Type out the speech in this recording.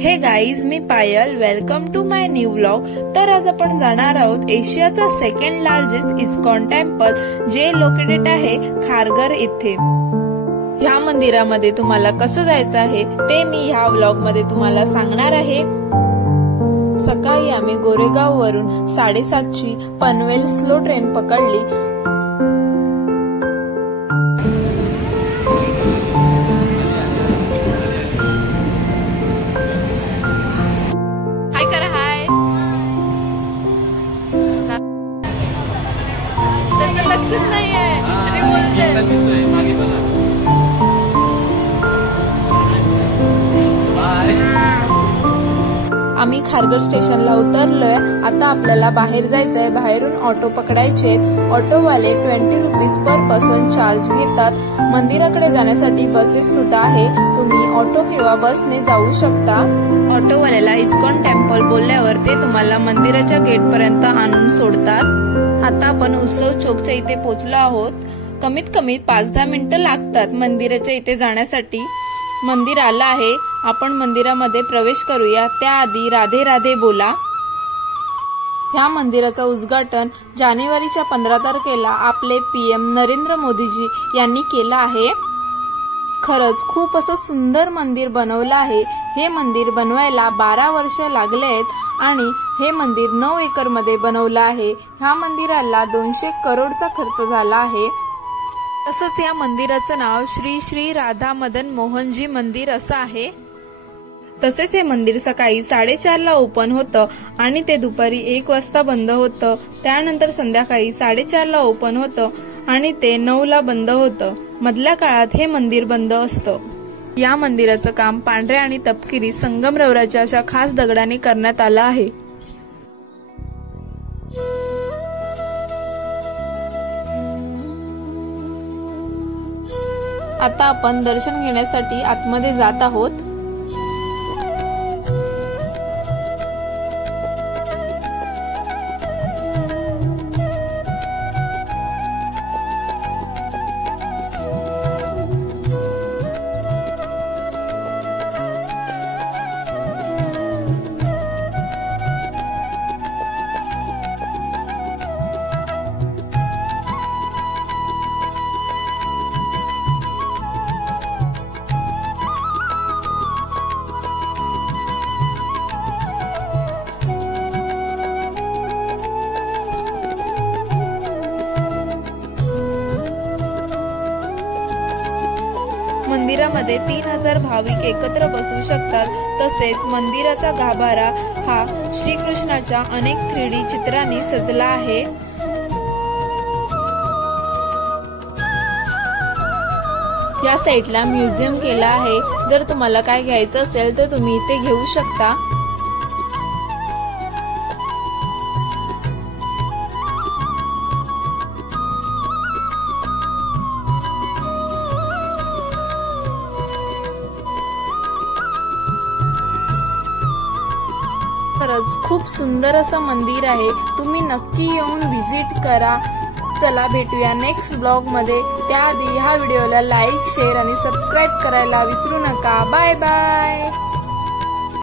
हे गाईज, मी Payal. Welcome to my new vlog. तर आज आपण जाणार आहोत एशियाचा सेकंड लार्जेस्ट इस्कॉन टेम्पल, जे लोकेटेड आहे खारघर येथे. ह्या मंदिरामध्ये तुम्हाला कसं जायचं आहे ते मी ह्या व्लॉग मध्ये तुम्हाला सांगणार आहे. सकाळी आम्ही गोरेगाव वरून 7:30ची पनवेल स्लो ट्रेन पकडली. लक्षच नाही आहे. आम्ही खारघर स्टेशनला उतरलोय. आता आपल्याला बाहेर जायचंय. बाहेरून ऑटो पकडायचे. ऑटोवाले 20 रुपीज पर पर्सन चार्ज घेतात. मंदिराकडे जाण्यासाठी बसेस सुद्धा आहे. तुम्ही ऑटो किंवा बसने जाऊ शकता. ऑटोवाल्याला इस्कॉन टेम्पल बोलल्यावर ते तुम्हाला मंदिराच्या गेट पर्यंत आणून सोडतात. आता आपण उत्सव चौकच्या इथे पोहोचलो आहोत. कमीत कमी 5-10 मिनिटं लागतात मंदिराच्या इथे जाण्यासाठी. मंदिर आलं आहे. आपण मंदिरामध्ये प्रवेश करूया. त्याआधी राधे राधे बोला. ह्या मंदिराचं उद्घाटन जानेवारीच्या 15 तारखेला आपले PM नरेंद्र मोदीजी यांनी केलं आहे. खरंच खूप असं सुंदर मंदिर बनवलं आहे. हे मंदिर बनवायला 12 वर्ष लागले आहेत आणि हे मंदिर 9 एकर मध्ये बनवलं आहे. ह्या मंदिराला 200 करोडचा खर्च झाला आहे. तसंच या मंदिराचं नाव श्री श्री राधा मदन मोहनजी मंदिर असं आहे. तसेच हे मंदिर सकाळी 4:30ला ओपन होतं आणि ते दुपारी 1 वाजता बंद होतं. त्यानंतर संध्याकाळी 4:30ला ओपन होतं आणि ते 9ला बंद होतं. मधल्या काळात हे मंदिर बंद असतं. या मंदिराचं काम पांढऱ्या आणि तपकिरी संगमरवराच्या अशा खास दगडाने करण्यात आलं आहे. आता आपण दर्शन घेण्यासाठी आतमध्ये जात आहोत. मंदिरामध्ये 3000 भाविक एकत्र बसू शकतात. तसेच मंदिराचा गाभारा हा श्रीकृष्णाच्या अनेक 3D चित्रांनी सजला आहे. या साईडला म्युझियम केला आहे. जर तुम्हाला काय घ्यायचं असेल तर तुम्ही इथे घेऊ शकता. खरंच खूप सुंदर असं मंदिर आहे. तुम्ही नक्की येऊन व्हिजिट करा. चला भेटूया नेक्स्ट ब्लॉग मध्ये. त्याआधी ह्या व्हिडिओला लाईक, शेअर आणि सबस्क्राईब करायला विसरू नका. Bye bye.